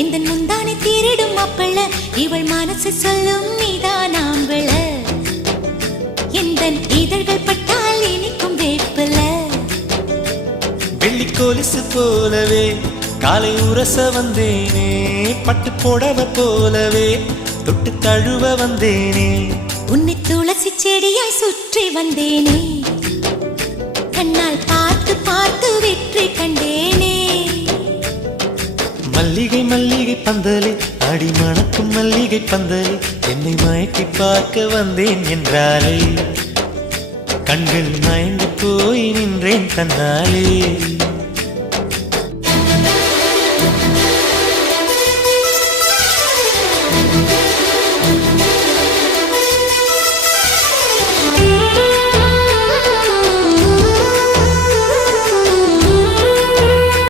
இந்த முந்தானை தேரிடும் மாப்பிள்ள இவள் மனசு சொல்லும் நீதான் ஆம்பள எந்த இதழ்கள் பட்டால் இனிக்கும் வேப்பில வெள்ளி கொலுசு போலவே காலை உரச வந்தேனே பட்டு போடவ போலவே தொட்டு தழுவ வந்தேனே உன்னை துளசி செடியாய் சுற்றி வந்தேனே கண்ணால் பார்த்து பார்த்து வெற்றி கண்டேனே மல்லிகை மல்லிகை பந்தலே அடி மணக்கும் மல்லிகை பந்தலே என்னை மயக்கி பார்க்க வந்தேன் என்றாலே கண்கள் மயங்கி போய் நின்றேன் தன்னாலே